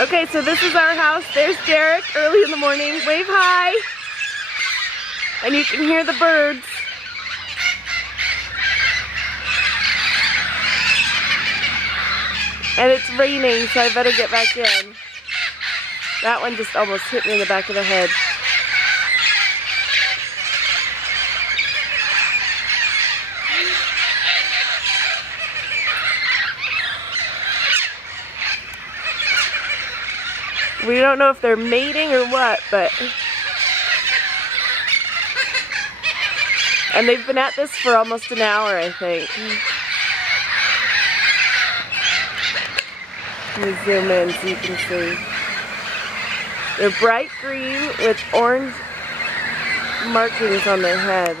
Okay, so this is our house. There's Derek early in the morning. Wave hi. And you can hear the birds. And it's raining, so I better get back in. That one just almost hit me in the back of the head. We don't know if they're mating or what, but... And they've been at this for almost an hour, I think. Let me zoom in so you can see. They're bright green with orange markings on their head.